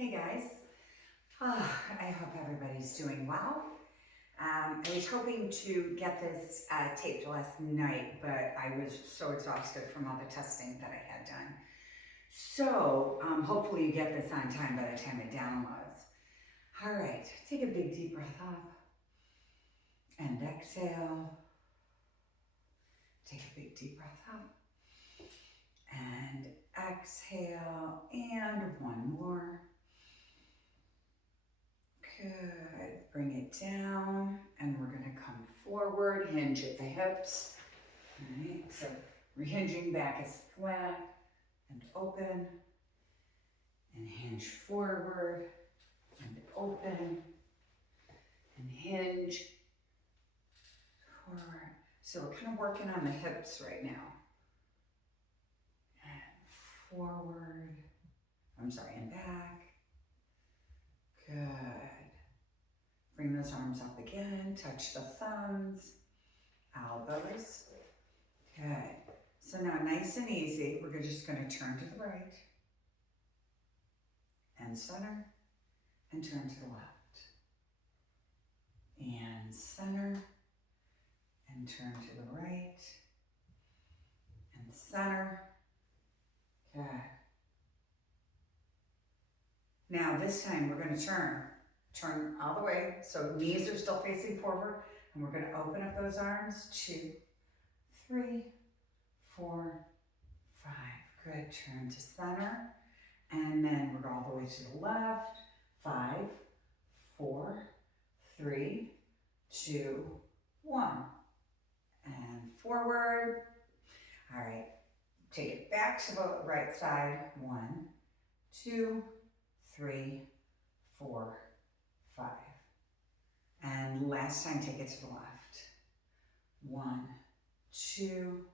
Hey guys, I hope everybody's doing well. I was hoping to get this taped last night, but I was so exhausted from all the testing that I had done. So hopefully you get this on time by the time it downloads. All right, take a big deep breath up and exhale. Take a big deep breath up and exhale, and one more. Good. Bring it down, and we're going to come forward, hinge at the hips. All right, so we're hinging back is flat and open, and hinge forward and open, and hinge forward. So we're kind of working on the hips right now. And forward, and back. Good. Bring those arms up again, touch the thumbs, elbows. Good. So now nice and easy, we're just going to turn to the right and center and turn to the left. And center and turn to the right and center. Good. Now this time we're going to turn all the way, so knees are still facing forward, and we're going to open up those arms. 2, 3, 4, 5. Good. Turn to center, and then we're all the way to the left. 5, 4, 3, 2, 1, and forward. All right. Take it back to the right side. 1, 2, 3, 4, 5. And last time, take it to the left. 1, 2,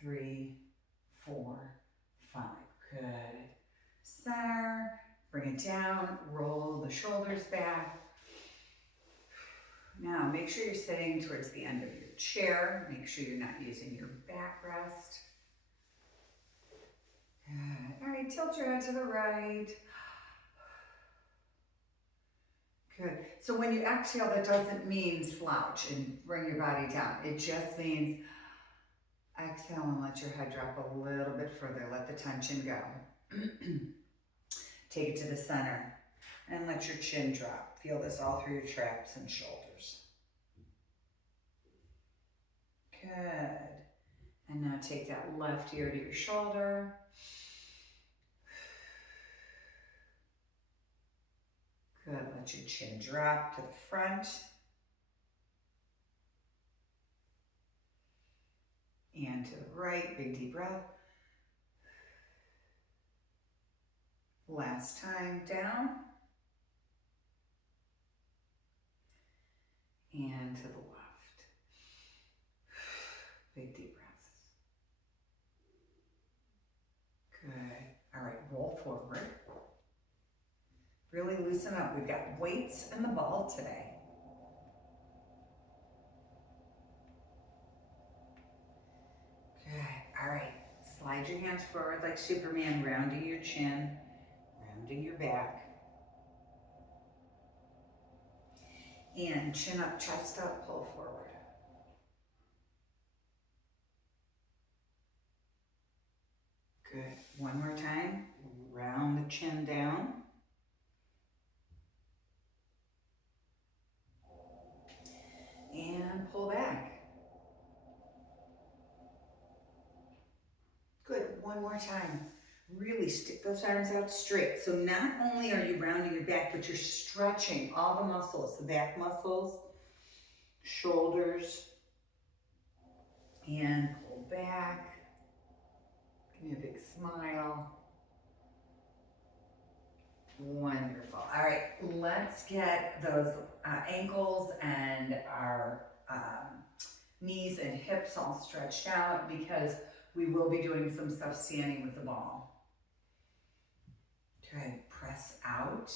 3, 4, 5. Good. Center. Bring it down. Roll the shoulders back. Now, make sure you're sitting towards the end of your chair. Make sure you're not using your backrest. Good. All right, tilt your head to the right. Good. So when you exhale, that doesn't mean slouch and bring your body down. It just means exhale and let your head drop a little bit further. Let the tension go. Take it to the center and let your chin drop. Feel this all through your traps and shoulders. Good. And now take that left ear to your shoulder. Good. Let your chin drop to the front. And to the right. Big deep breath. Last time. Down. And to the left. Big deep breaths. Good. All right. Roll forward. Really loosen up. We've got weights in the ball today. Good. All right. Slide your hands forward like Superman, rounding your chin, rounding your back. And chin up, chest up, pull forward. Good. One more time. Round the chin down. And pull back. Good. One more time. Really stick those arms out straight. So not only are you rounding your back, but you're stretching all the muscles, the back muscles, shoulders, and pull back. Give me a big smile. Wonderful. All right, let's get those ankles and our knees and hips all stretched out, because we will be doing some stuff standing with the ball. Good. Press out.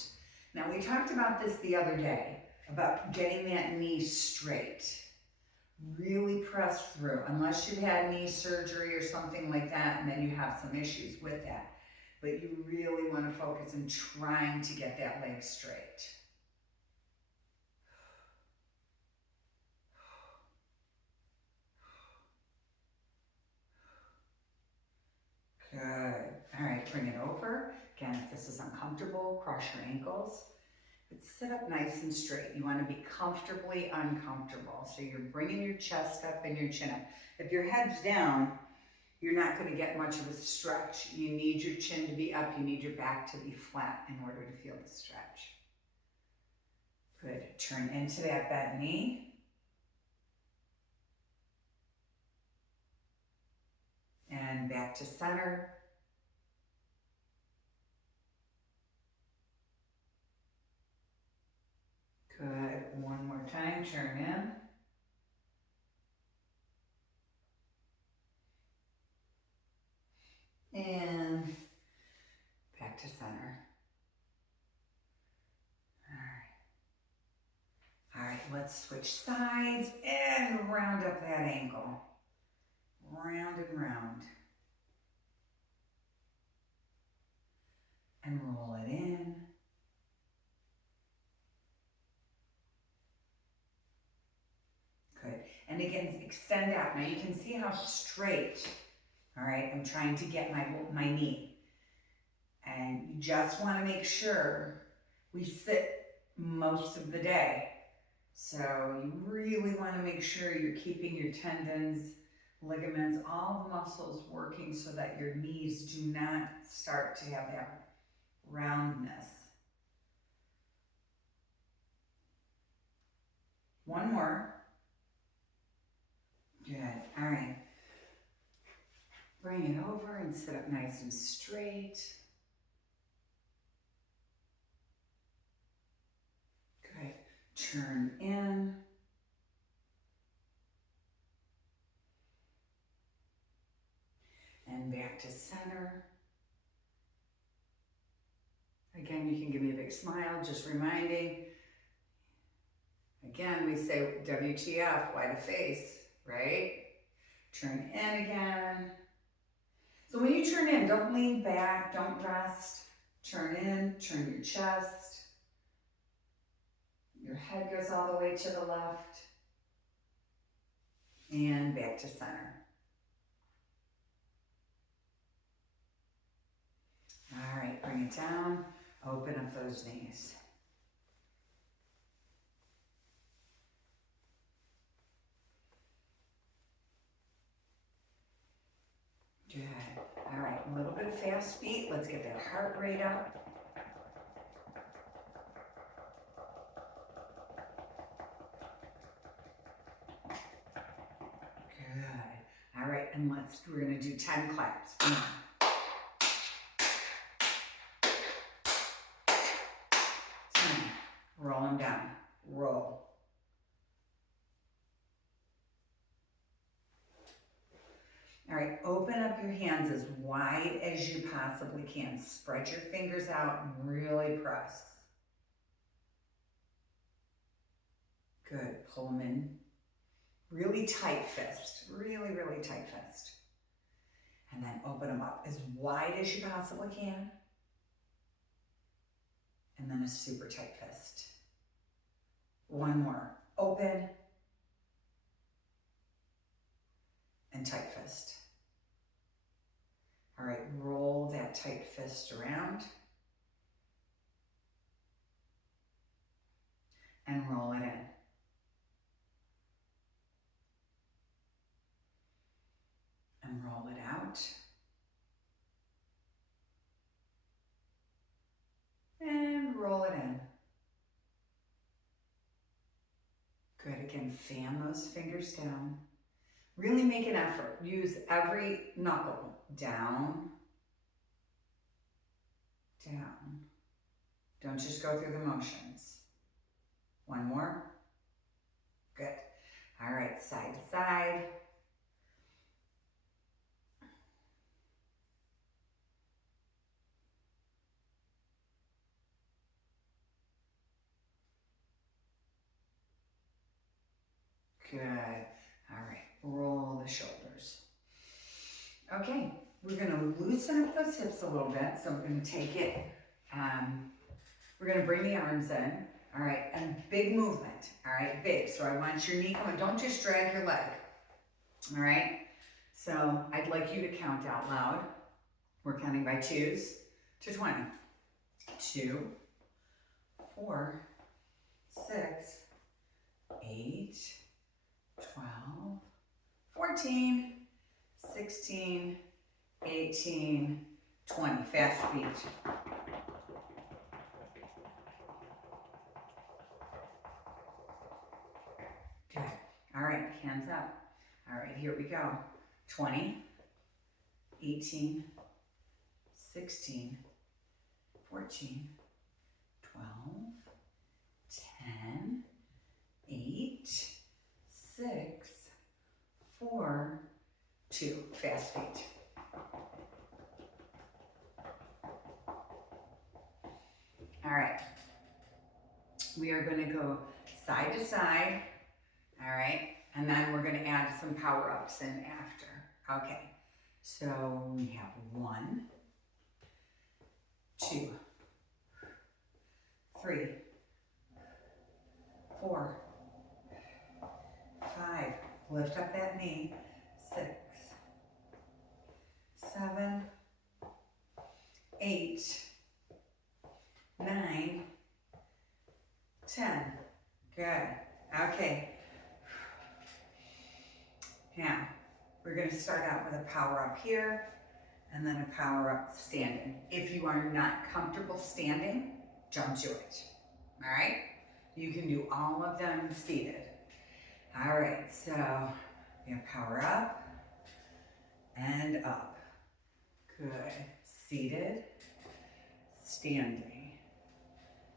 Now, we talked about this the other day, about getting that knee straight. Really press through, unless you've had knee surgery or something like that, and then you have some issues with that. but you really want to focus on trying to get that leg straight. Good. All right, bring it over. Again, if this is uncomfortable, cross your ankles. But sit up nice and straight. You want to be comfortably uncomfortable. So you're bringing your chest up and your chin up. If your head's down, you're not going to get much of a stretch. You need your chin to be up. You need your back to be flat in order to feel the stretch. Good. Turn into that bent knee. And back to center. Good. One more time. Turn in. And back to center. All right, let's switch sides and round up that ankle. Round and round. And roll it in. Good. And again, extend out. Now you can see how straight, all right, I'm trying to get my knee. And you just want to make sure we sit most of the day. So you really want to make sure you're keeping your tendons, ligaments, all the muscles working so that your knees do not start to have that roundness. One more. Good. All right. Bring it over and sit up nice and straight. Good. Turn in. And back to center. Again, you can give me a big smile, just reminding. Again, we say WTF, why the face, right? Turn in again. So when you turn in, don't lean back, don't rest. Turn in, turn your chest. Your head goes all the way to the left. And back to center. All right, bring it down. Open up those knees. Good. All right, a little bit of fast feet. Let's get that heart rate up. Good. All right, and we're gonna do 10 claps. Come on. 10. Roll them down. Roll. All right, open up your hands as wide as you possibly can. Spread your fingers out and really press. Good, pull them in. Really tight fist, really, really tight fist. And then open them up as wide as you possibly can. And then a super tight fist. One more, open. And tight fist. All right, roll that tight fist around. And roll it in. And roll it out. And roll it in. Good, again, fan those fingers down. Really make an effort. Use every knuckle. Down, down. Don't just go through the motions. One more. Good. All right, side to side. Good. All right, roll the shoulders. Okay, we're gonna loosen up those hips a little bit. So we're gonna take it, we're gonna bring the arms in, all right, and big movement, all right, big. So I want your knee coming, don't just drag your leg, all right? So I'd like you to count out loud. We're counting by twos to 20. 2, 4, 6, 8, 12, 14, 16, 18, 20. Fast feet. Good. All right, hands up. All right, here we go. 20, 18, 16, 14, 12, 10, 8, 6, 4, 2. Fast feet. All right. We are going to go side to side. All right. And then we're going to add some power ups in after. Okay. So we have 1, 2, 3, 4, 5. Lift up that knee. 6, 7, 8, 9, 10. Good. Okay. Now, we're going to start out with a power up here and then a power up standing. If you are not comfortable standing, don't do it. All right? You can do all of them seated. All right, so we have power up and up. Good. Seated, standing,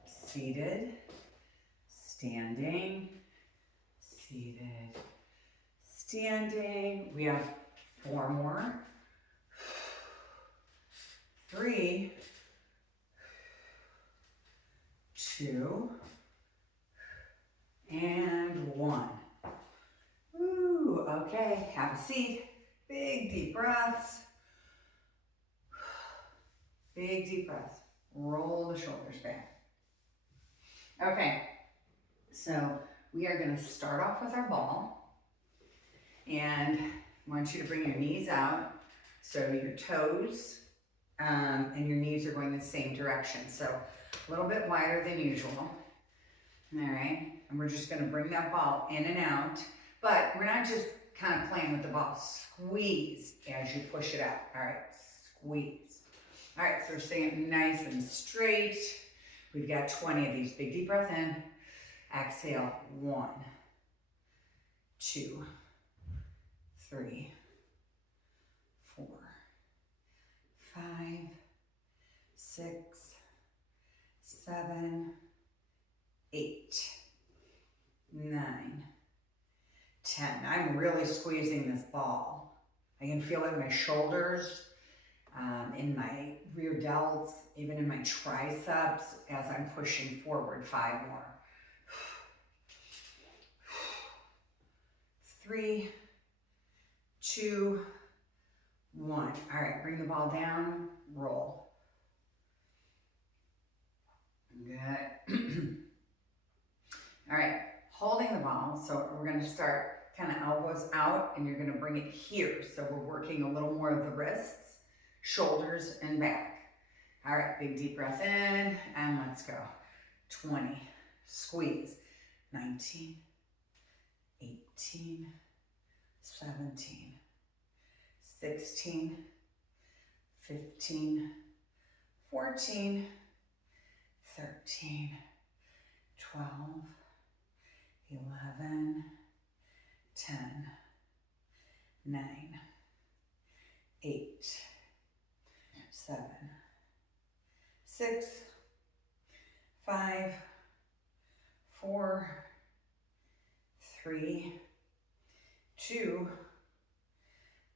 seated, standing, seated, standing. We have 4 more. 3, 2, and 1. Woo, okay, have a seat. Big deep breaths. Big deep breaths. Roll the shoulders back. Okay, so we are going to start off with our ball. And I want you to bring your knees out. So your toes and your knees are going the same direction. So a little bit wider than usual. All right, and we're just going to bring that ball in and out. But we're not just kind of playing with the ball. Squeeze as you push it out. All right, squeeze. All right, so we're staying nice and straight. We've got 20 of these. Big deep breath in. Exhale. 1, 2, 3, 4, 5, 6, 7, 8, 9, 10. I'm really squeezing this ball. I can feel it in my shoulders, in my rear delts, even in my triceps as I'm pushing forward. 5 more. 3, 2, 1. All right, bring the ball down, roll. Good. All right, holding the ball. So we're going to start kind of elbows out and you're going to bring it here. So we're working a little more of the wrists, shoulders, and back. All right, big deep breath in and let's go. 20, squeeze. 19, 18, 17, 16, 15, 14, 13, 12, 11, 10, 9, 8, 7, 6, 5, 4, 3, 2,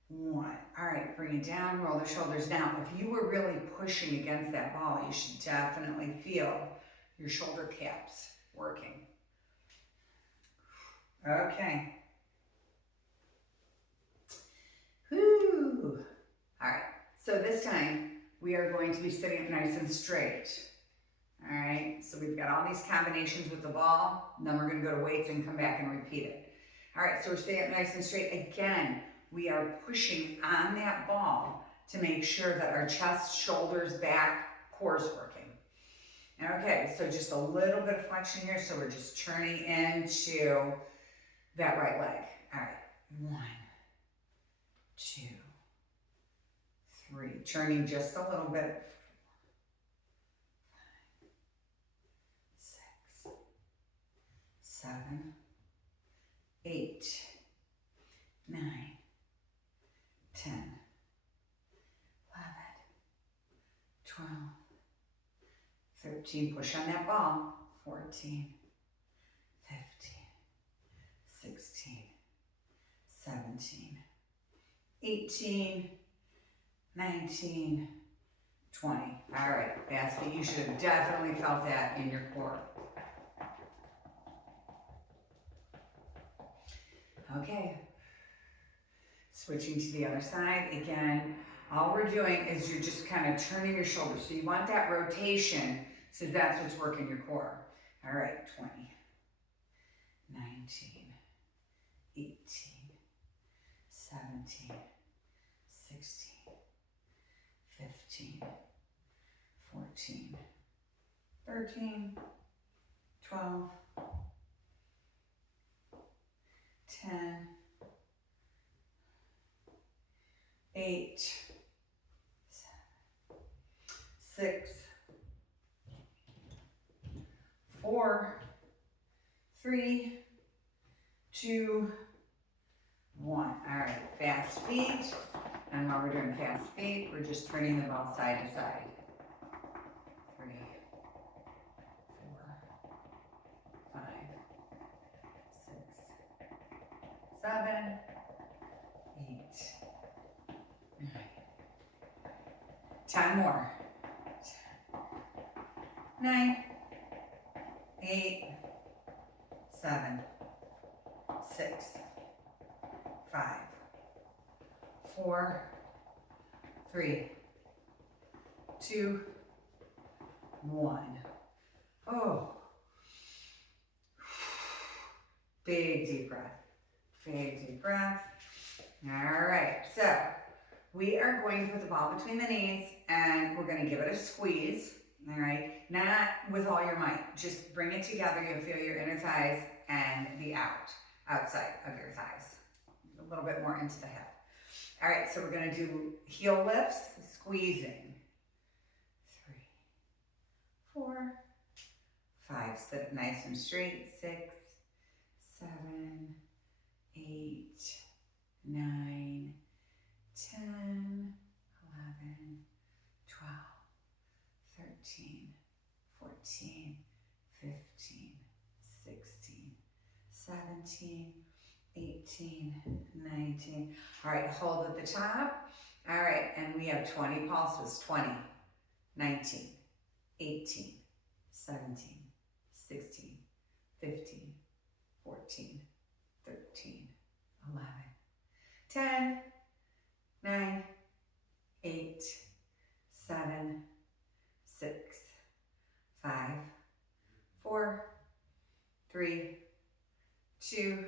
1. All right, bring it down, roll the shoulders down. If you were really pushing against that ball, you should definitely feel your shoulder caps working. Okay. Whew. All right, So this time, we are going to be sitting up nice and straight. All right, so we've got all these combinations with the ball, and then we're gonna go to weights and come back and repeat it. All right, so we're staying up nice and straight. Again, we are pushing on that ball to make sure that our chest, shoulders, back, core is working. Okay, so just a little bit of flexion here, so we're just turning into that right leg. All right, 1, 2, 3, turning just a little bit. 5, 6, 7, 8, 9, 10, 11, 12, 13, push on that ball, 14, 15, 16, 17, 18, 19, 20. All right, fast feet. You should have definitely felt that in your core. Okay, switching to the other side. Again, all we're doing is you're just kind of turning your shoulders. So you want that rotation, so that's what's working your core. All right, 20, 19, 18, 17, 16, 15, 14, 13, 12, 10, 8, 6, 4, 3, 2, 1. All right, fast feet. And while we're doing fast feet, we're just turning the ball side to side. 3, 4, 5, 6, 7, 8, 9. 10 more. 9, 8, 7, 6, 5, 4, 3, 2, 1. Oh. Big deep breath. Big deep breath. All right, so we are going to put the ball between the knees and we're going to give it a squeeze. All right, not with all your might. Just bring it together. You'll feel your inner thighs and the outside of your thighs. A little bit more into the hip. All right, so we're going to do heel lifts, squeezing. 3, 4, 5. Sit up nice and straight. 6, 7, 8, 9, 10, 11, 12, 13, 14, 15, 16, 17, 18, 19. All right, hold at the top. All right, and we have 20 pulses. 20, 19, 18, 17, 16, 15, 14, 13, 11, 10, 9, 8, 7, 6, 5, 4, 3, 2,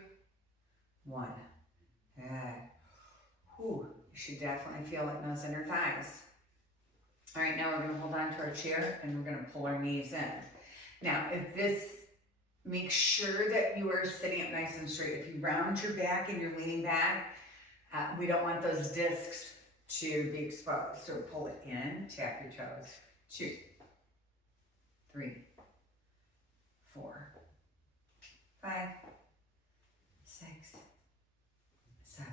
1. Good. Whew, you should definitely feel it in those inner thighs. All right, now we're going to hold on to our chair and we're going to pull our knees in. Now, make sure that you are sitting up nice and straight. If you round your back and you're leaning back, we don't want those discs to be exposed. So pull it in, tap your toes. 2, 3, 4, 5, 6, 7,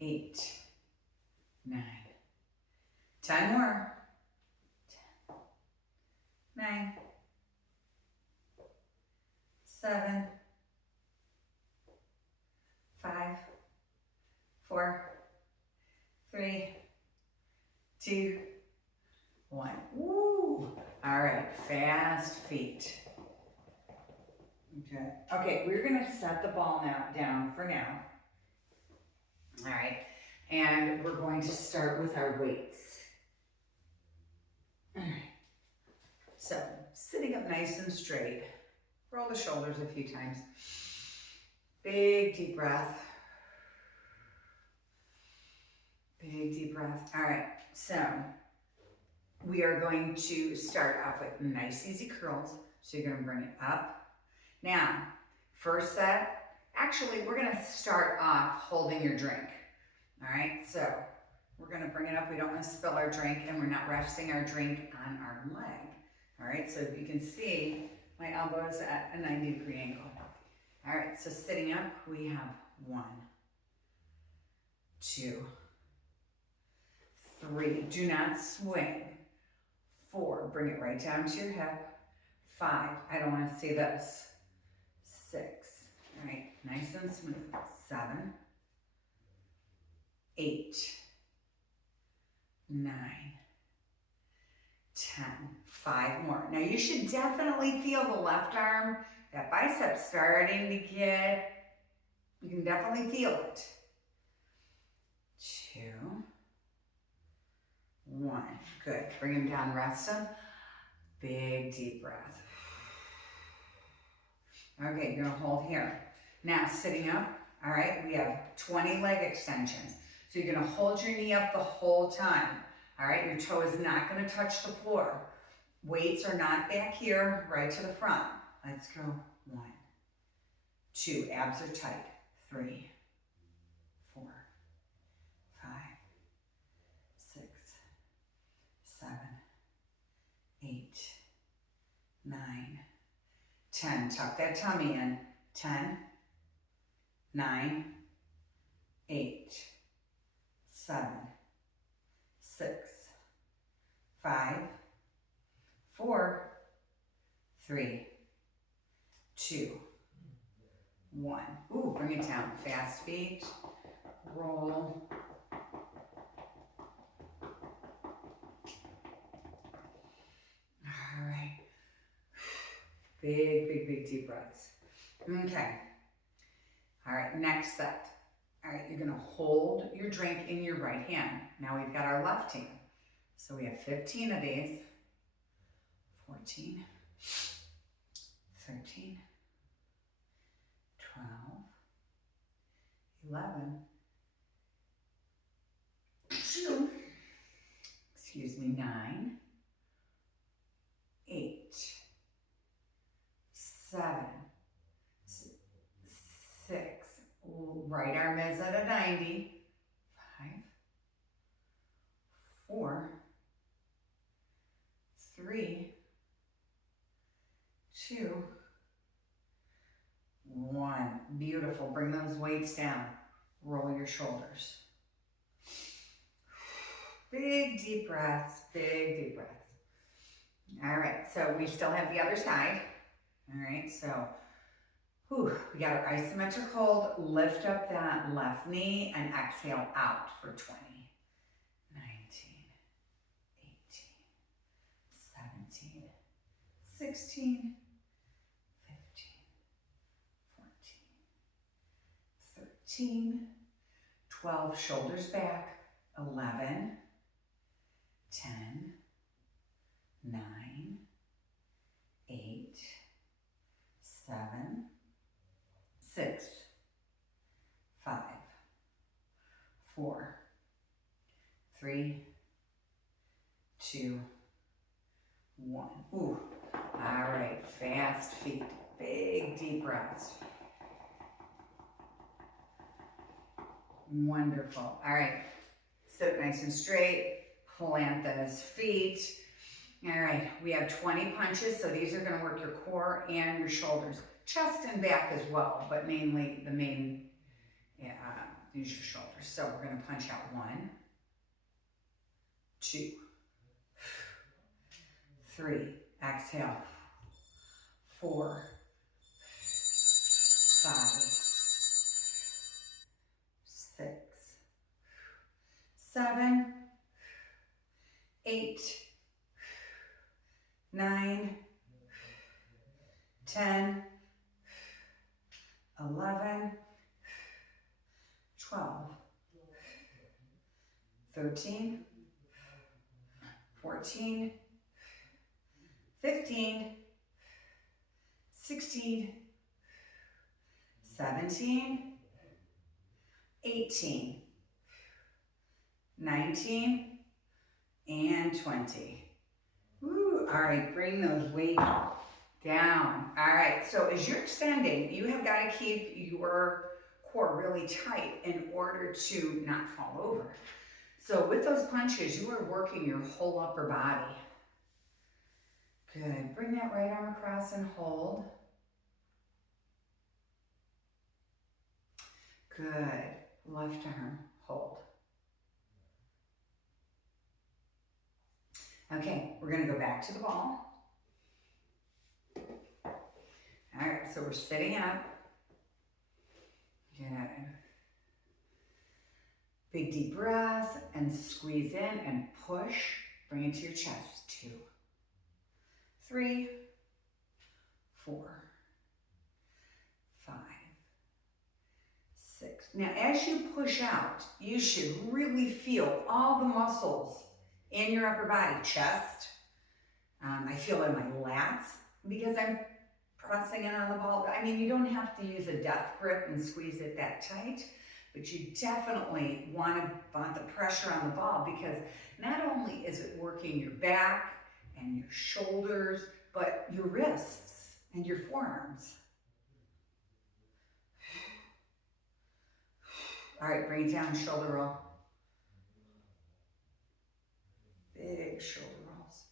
8, 9, 10 more. 10, 9, 7, 5, 4, 3, 2, 1. Woo! All right, fast feet. Okay, we're gonna set the ball down for now. All right, And we're going to start with our weights. All right. So, sitting up nice and straight. Roll the shoulders a few times. Big deep breath. Big deep breath. All right, so we are going to start off with nice easy curls. So you're gonna bring it up. Now, first set, actually we're gonna start off holding your drink. All right, so we're gonna bring it up. We don't wanna spill our drink and we're not resting our drink on our leg. All right, so you can see my elbow is at a 90-degree angle. All right, so sitting up, we have 1, 2, 3, do not swing. 4, bring it right down to your hip. 5, I don't want to see this. 6, all right, nice and smooth. 7, 8, 9, 10, 5 more. Now you should definitely feel the left arm, that bicep starting to get, you can definitely feel it. 2, 1, good. Bring them down, rest them. Big deep breath. Okay, you're gonna hold here. Now sitting up, all right, we have 20 leg extensions. So you're gonna hold your knee up the whole time. All right, your toe is not gonna touch the floor. Weights are not back here, right to the front. Let's go. 1, 2, abs are tight. 3, 4, 5, 6, 7, 8, 9, 10. Tuck that tummy in. 10, 9, 8, 7, 6, 5, 4, 3, 2, 1. Ooh, bring it down. Fast feet. Roll. All right. Big, big, big deep breaths. Okay. All right, next set. All right, you're gonna hold your drink in your right hand. Now we've got our left hand. So we have 15 of these. 14, 13, 12, 11, 2, excuse me, 9, 8, 7, 6, right arm is at a 90, 5, 4, 3, 2, 1. Beautiful. Bring those weights down. Roll your shoulders. Big deep breaths. Big deep breaths. All right, so we still have the other side. All right, so we got our isometric hold. Lift up that left knee and exhale out for 20, 19, 18, 17, 16, 13, 12, shoulders back, 11, 10, 9, 8, 7, 6, 5, 4, 3, 2, 1. Ooh, all right, fast feet, big deep breaths. Wonderful. All right, sit nice and straight, plant those feet. All right, we have 20 punches, so these are gonna work your core and your shoulders, chest and back as well, but mainly the main, use your shoulders. So we're gonna punch out 1, 2, 3, exhale, 4, 5, 6, 7, 8, 9, 10, 11, 12, 13, 14, 15, 16, 17, 18, 19, and 20. Woo, all right, bring those weights down. All right, so as you're extending, you have got to keep your core really tight in order to not fall over. So with those punches, you are working your whole upper body. Good, bring that right arm across and hold. Good, left arm, hold. Okay, we're gonna go back to the ball. All right, so we're sitting up. Good. Big deep breath and squeeze in and push. Bring it to your chest. 2, 3, 4, 5, 6. Now, as you push out, you should really feel all the muscles in your upper body, chest. I feel in my lats because I'm pressing in on the ball. I mean, you don't have to use a death grip and squeeze it that tight, but you definitely want the pressure on the ball because not only is it working your back and your shoulders, but your wrists and your forearms. All right, bring it down, shoulder roll. Big shoulder rolls.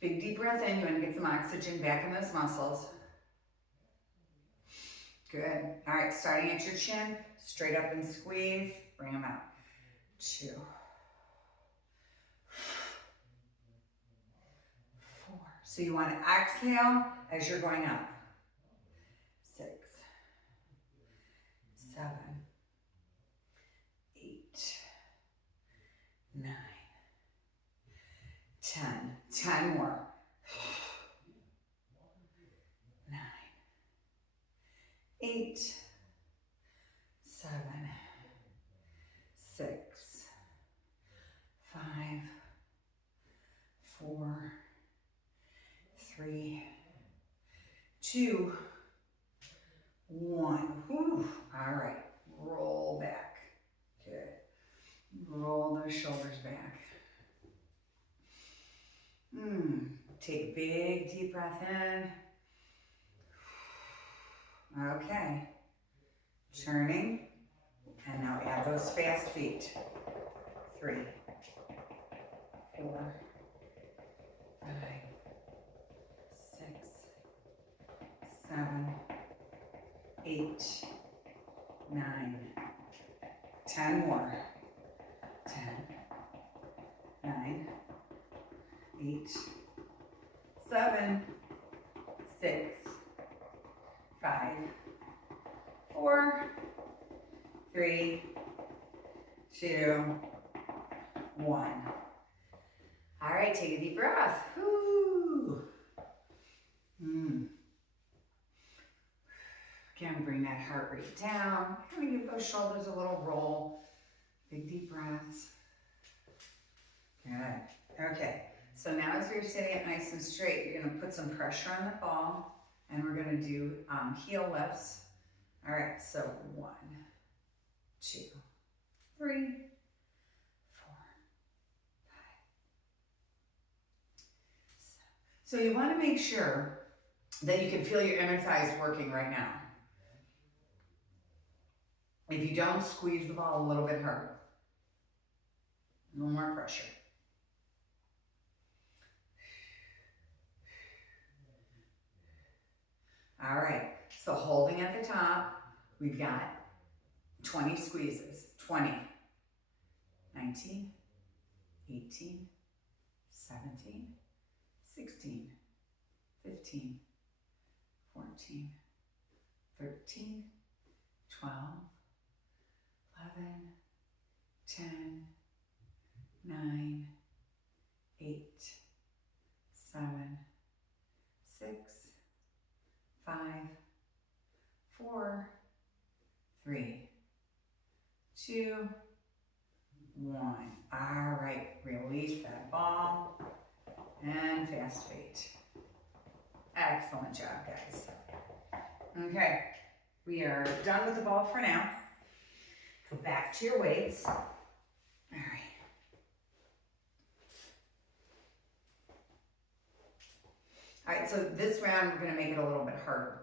Big deep breath in, you want to get some oxygen back in those muscles. Good. All right, starting at your chin, straight up and squeeze, bring them out. 2, 4. So you want to exhale as you're going up. 6, 7, 8, 9, 10. 10 more. 9, 8, 7, 6, 5, 4, 3, 2, 1. Whew. All right, roll back. Good. Roll those shoulders back. Take a big deep breath in. Okay. Turning. And now add those fast feet. 3, 4, 5, 6, 7, 8, 9, 10 more. 10, 9, 8, 7, 6, 5, 4, 3, 2, 1. All right, take a deep breath. Woo. Again, bring that heart rate down. Kind of give those shoulders a little roll. Big deep breaths. Good. Okay. So now as you're sitting up nice and straight, you're going to put some pressure on the ball, and we're going to do heel lifts. All right. So 1, 2, 3, 4, 5. So you want to make sure that you can feel your inner thighs working right now. If you don't, squeeze the ball a little bit harder. A little more pressure. All right, so holding at the top, we've got 20 squeezes. 20, 19, 18, 17, 16, 15, 14, 13, 12, 11, 10, 9, 8, 7, 6, 5, 4, 3, 2, 1. All ball and fast feet. Excellent job, guys. Okay, we are done with the ball for now. Go back to your weights. All right. All right, so this round, we're gonna make it a little bit harder.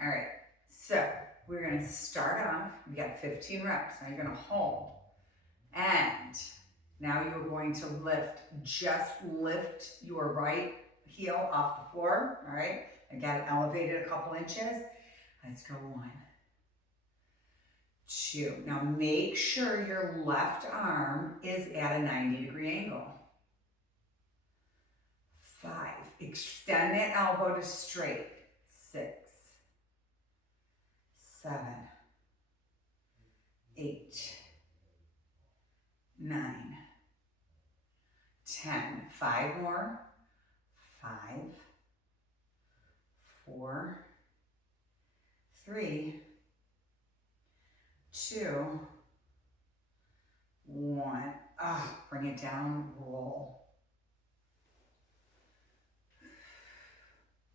All right, so we're gonna start off, we got 15 reps. Now you're gonna hold. And now you're going to lift, just lift your right heel off the floor, all right? I got it elevated a couple inches. Let's go 1, 2. Now make sure your left arm is at a 90-degree angle. 5, extend that elbow to straight. 6, 7, 8, 9, 10. 5 more. 5, 4, 3, 2, 1. Bring it down, roll.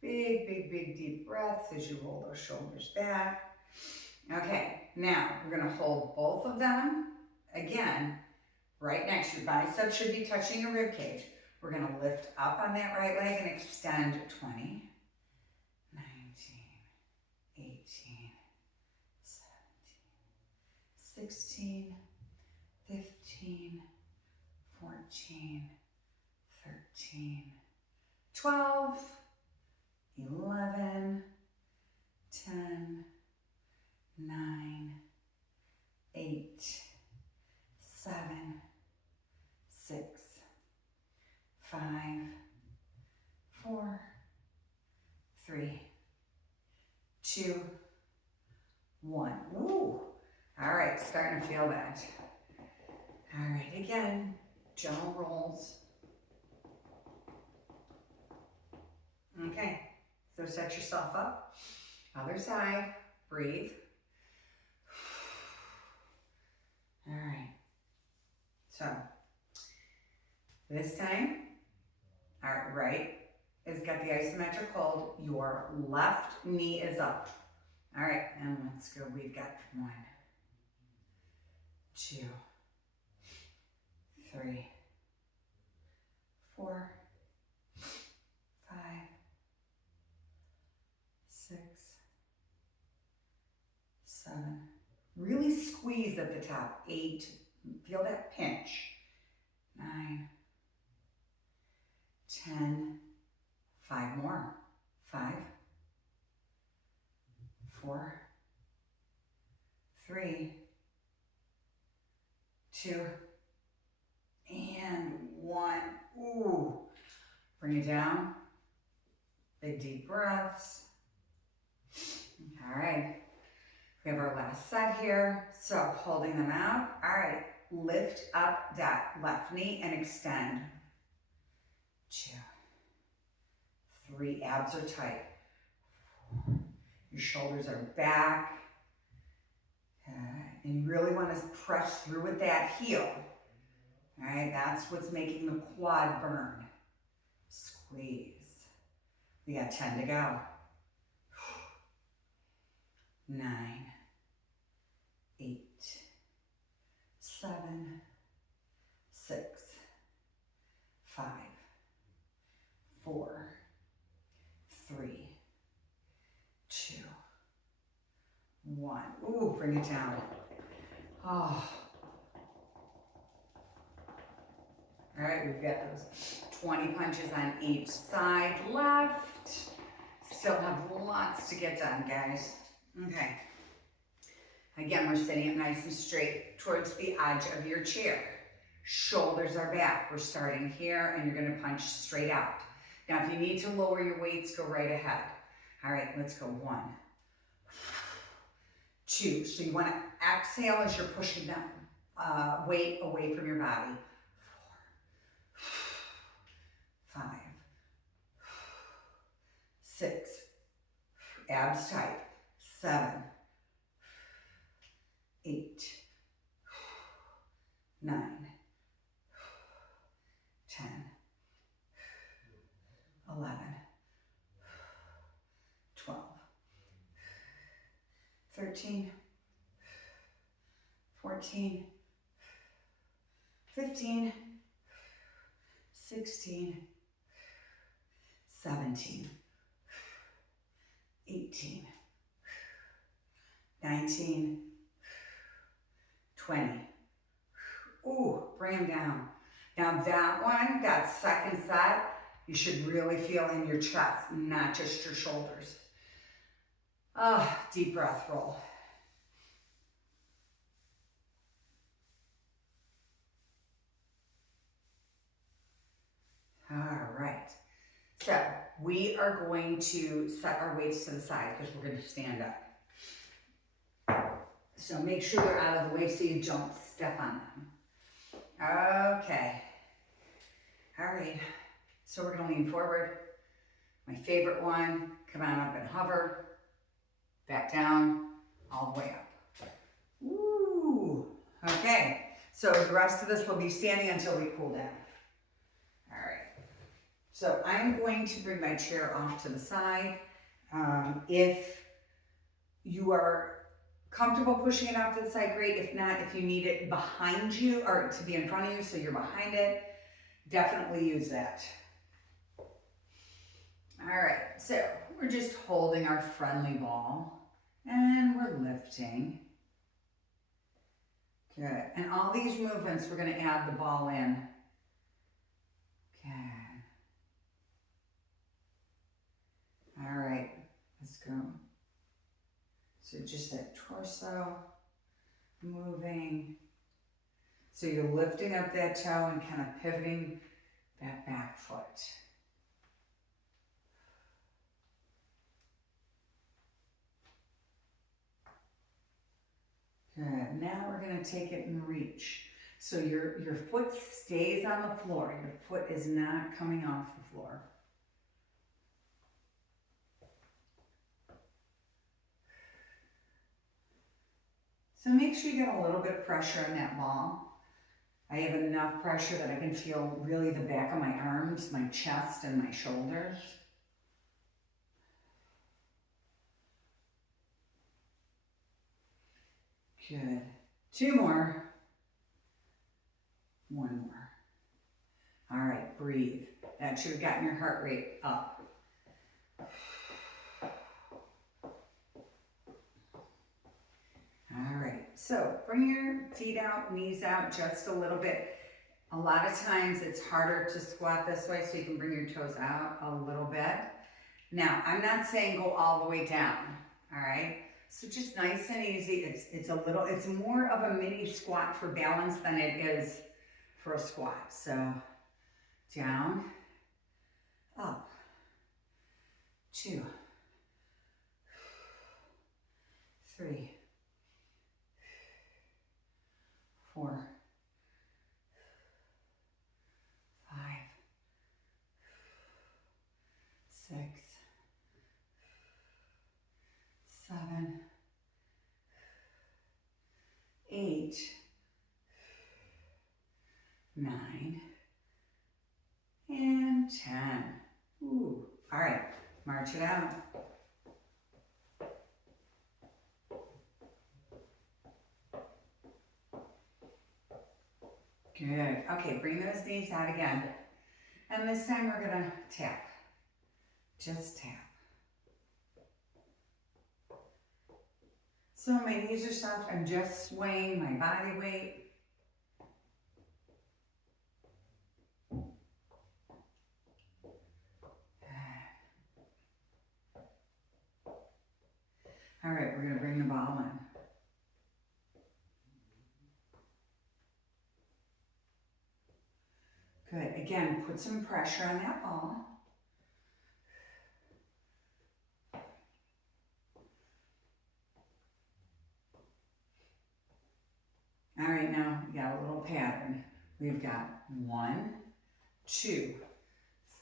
Big, big, big deep breaths as you roll those shoulders back. Okay, now we're gonna hold both of them. Again, right next, your biceps should be touching your rib cage. We're gonna lift up on that right leg and extend 20, 19, 18, 17, 16, 15, 14, 13, 12, 11, 10, 9, 8, 7, 6, 5, 4, 3, 2, 1. Woo! All right, starting to feel that. All right, again, gentle rolls. Okay, so set yourself up. Other side, breathe. All right, so this time, our right has got the isometric hold. Your left knee is up. All right, and let's go. We've got 1, 2, 3, 4, 5, 6, 7. Really squeeze at the top. 8. Feel that pinch. 9, 10. 5 more. 5, 4, 3, 2, and 1. Ooh. Bring it down. Big deep breaths. All right. We have our last set here. So holding them out. All right. Lift up that left knee and extend. 2, 3. Abs are tight. 4. Your shoulders are back. And you really want to press through with that heel. All right, that's what's making the quad burn. Squeeze. We got 10 to go. 9, 8, 7, 6, 5, 4, 3, 2, 1. Ooh, bring it down. Oh. All right, we've got those 20 punches on each side left. Still have lots to get done, guys. Okay. Again, we're sitting up nice and straight towards the edge of your chair. Shoulders are back. We're starting here and you're gonna punch straight out. Now, if you need to lower your weights, go right ahead. All right, let's go. 1, 2. So you wanna exhale as you're pushing down weight away from your body. 4, 5, 6, abs tight. 7, 8, 9, 10. 13, 14, 15, 16, 17, 18, 19, 20. Ooh, bring them down. Now that one, that second set, you should really feel in your chest, not just your shoulders. Deep breath, roll. All right. So we are going to set our weights to the side because we're going to stand up. So make sure they're out of the way so you don't step on them. Okay. All right. So we're going to lean forward. My favorite one. Come on up and hover. Back down. All the way up. Woo. Okay. So the rest of this will be standing until we cool down. All right. So I'm going to bring my chair off to the side. If you are comfortable pushing it off to the side, great. If not, if you need it behind you or to be in front of you so you're behind it, definitely use that. All right, so we're just holding our friendly ball and we're lifting. Good, and all these movements, we're gonna add the ball in. Okay. All right, let's go. So just that torso moving. So you're lifting up that toe and kind of pivoting that back foot. Good. Now we're going to take it and reach. So your foot stays on the floor. Your foot is not coming off the floor. So make sure you get a little bit of pressure on that ball. I have enough pressure that I can feel really the back of my arms, my chest, and my shoulders. Good. 2 more. 1 more. All right, breathe. That should have gotten your heart rate up. All right, so bring your feet out, knees out just a little bit. A lot of times it's harder to squat this way, so you can bring your toes out a little bit. Now, I'm not saying go all the way down, all right? So just nice and easy. It's more of a mini squat for balance than it is for a squat. So down, up, 2, 3, 4, 5, 6, 7, 8, 9, and 10. Ooh. All right, march it out. Good. Okay, bring those knees out again. And this time we're gonna tap. Just tap. So my knees are soft. I'm just swaying my body weight. All right, we're gonna bring the ball in. Good. Again, put some pressure on that ball. All right, now we got a little pattern. We've got 1, 2,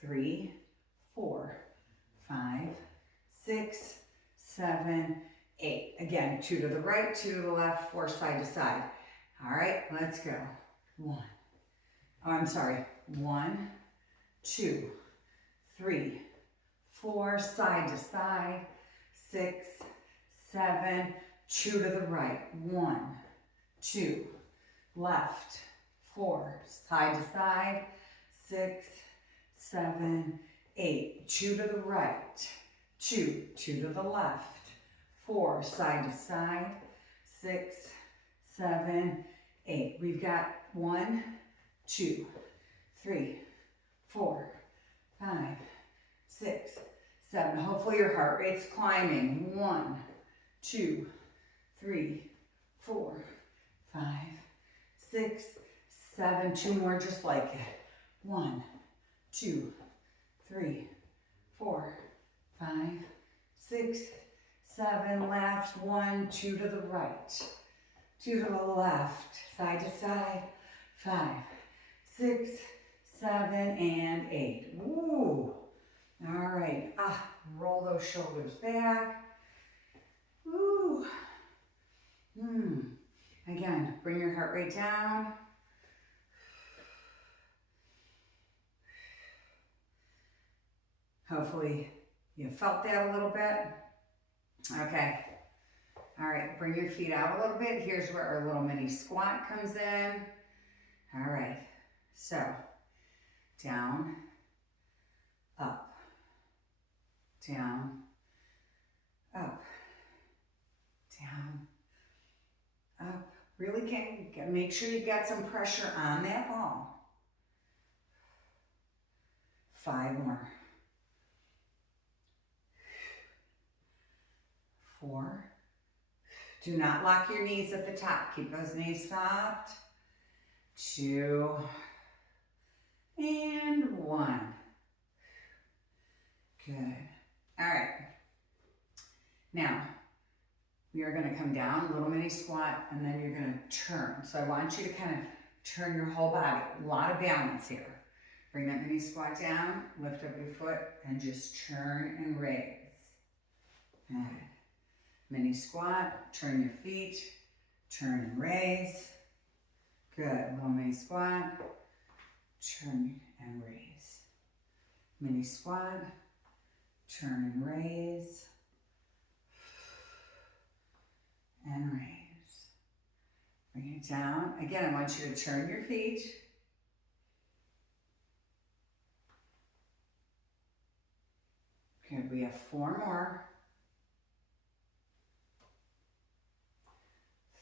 3, 4, 5, 6, 7, 8. Again, 2 to the right, 2 to the left, 4 side to side. All right, let's go. 1. Oh, I'm sorry. 1, 2, 3, 4, side to side, 6, 7, 2 to the right. 1, 2, left, 4, side to side, 6, 7, 8. 2 to the right, 2, 2 to the left, 4, side to side, 6, 7, 8. We've got 1, 2, 3, 4, 5, 6, 7. Hopefully your heart rate's climbing. 1, 2, 3, 4, 5, 6, 7. 2 more just like it. 1, 2, 3, 4, 5, 6, 7. Last 1, 2 to the right, 2 to the left, side to side, 5, 6, 7, and 8. Woo! All right. Roll those shoulders back. Woo! Again, bring your heart rate down. Hopefully you felt that a little bit. Okay. All right, bring your feet out a little bit. Here's where our little mini squat comes in. All right, so down, up, down, up, down, up. Really can make sure you've got some pressure on that ball. 5 more. 4. Do not lock your knees at the top. Keep those knees soft. 2 and 1. Good. All right. Now, we are going to come down, little mini squat, and then you're going to turn. So I want you to kind of turn your whole body. A lot of balance here. Bring that mini squat down, lift up your foot, and just turn and raise. Good. Mini squat, turn your feet, turn and raise. Good. Little mini squat, turn and raise. Mini squat, turn and raise. And raise. Bring it down. Again, I want you to turn your feet. Good. We have 4 more.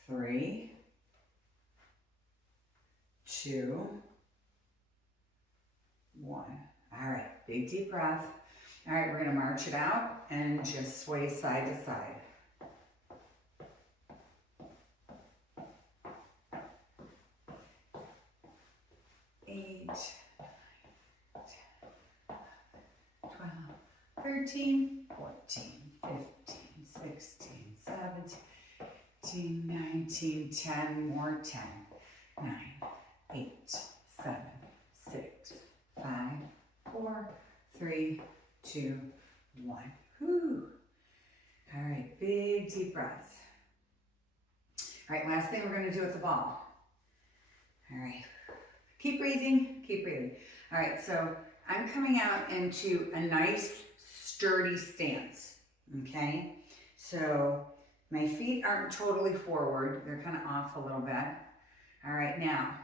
3, 2, 1. All right, big deep breath. All right, we're going to march it out and just sway side to side. 8, 9, 10, 12, 13, 14, 15, 16, 17, 18, 19, 10 more, 10, 9, 8, 7, 6, 5, 4, 3, 2, 1. Whew. All right, big deep breaths. All right, last thing we're going to do with the ball. All right, keep breathing, keep breathing. All right, so I'm coming out into a nice sturdy stance, okay? So my feet aren't totally forward. They're kind of off a little bit. All right, now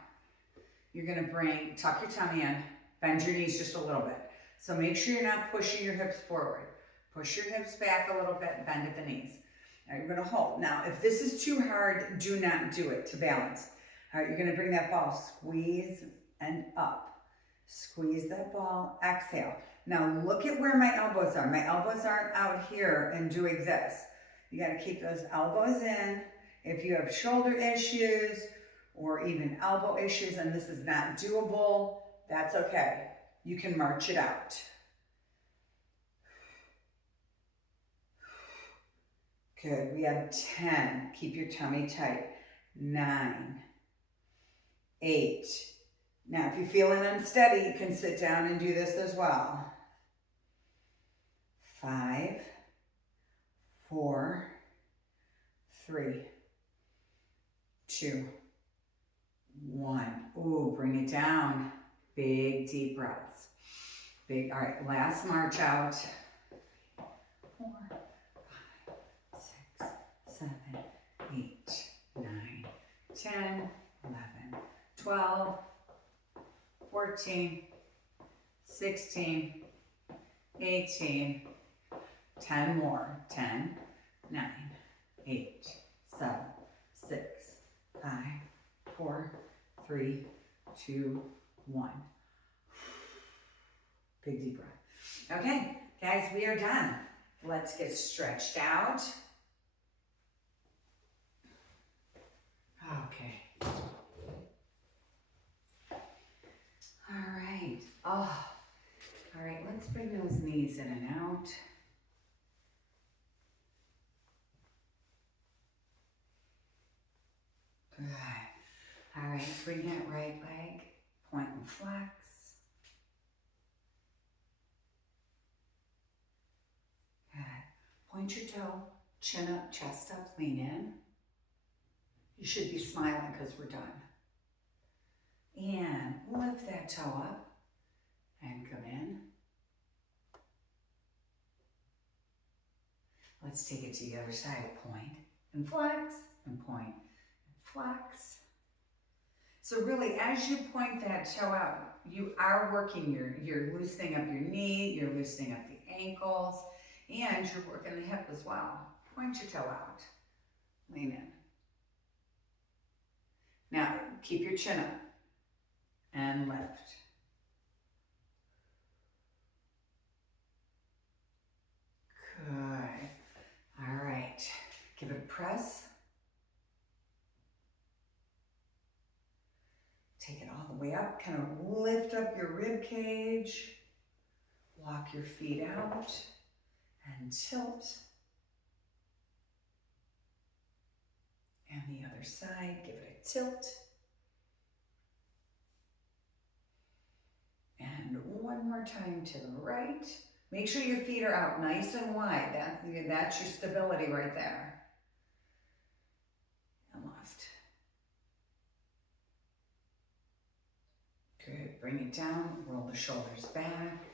you're going to tuck your tummy in, bend your knees just a little bit. So make sure you're not pushing your hips forward. Push your hips back a little bit, bend at the knees. All right, you're going to hold. Now, if this is too hard, do not do it to balance. All right, you're going to bring that ball, squeeze and up. Squeeze that ball, exhale. Now look at where my elbows are. My elbows aren't out here and doing this. You got to keep those elbows in. If you have shoulder issues or even elbow issues and this is not doable, that's okay. You can march it out. Good. We have 10. Keep your tummy tight. 9, 8. Now, if you're feeling unsteady, you can sit down and do this as well. 5, 4, 3, 2, 1. Ooh, bring it down. Big deep breaths. Big. All right, last march out. 4, 5, 6, 7, 8, 9, 10, 11, 12, 14, 16, 18, 10 more. 10, 9, 8, 7, 6, 5, 4, 3, 2, 1. Big deep breath. Okay, guys, we are done. Let's get stretched out. Okay. All right. Oh, all right. Let's bring those knees in and out. Good. All right. Bring that right leg. Point and flex. Good. Point your toe. Chin up, chest up, lean in. You should be smiling because we're done. And lift that toe up and come in. Let's take it to the other side. Point and flex and point and flex. So really, as you point that toe out, you are working you're loosening up your knee, you're loosening up the ankles, and you're working the hip as well. Point your toe out. Lean in. Now, keep your chin up and lift. Good. All right. Give it a press. Take it all the way up. Kind of lift up your rib cage. Walk your feet out and tilt. And the other side, give it a tilt. And one more time to the right. Make sure your feet are out nice and wide. That's your stability right there. And left. Good. Bring it down. Roll the shoulders back.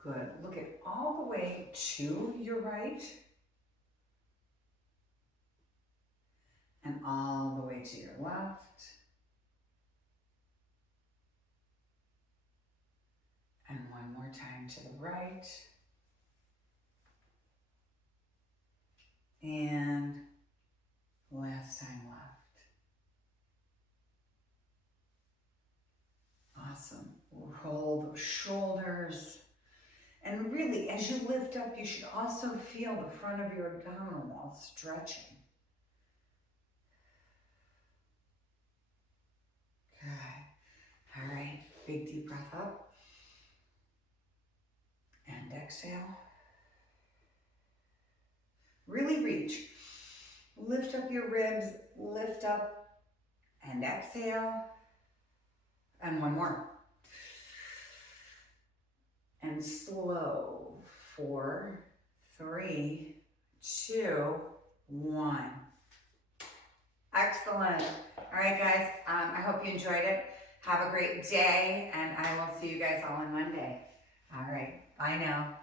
Good. Look it all the way to your right. And all the way to your left. And one more time to the right. And last time left. Awesome. Roll those shoulders. And really, as you lift up, you should also feel the front of your abdominal wall stretching. Good. All right. Big deep breath up. And exhale. Really reach. Lift up your ribs. Lift up and exhale. And one more. And slow. 4, 3, 2, 1. Excellent. All right, guys. I hope you enjoyed it. Have a great day, and I will see you guys all on Monday. All right. Bye now.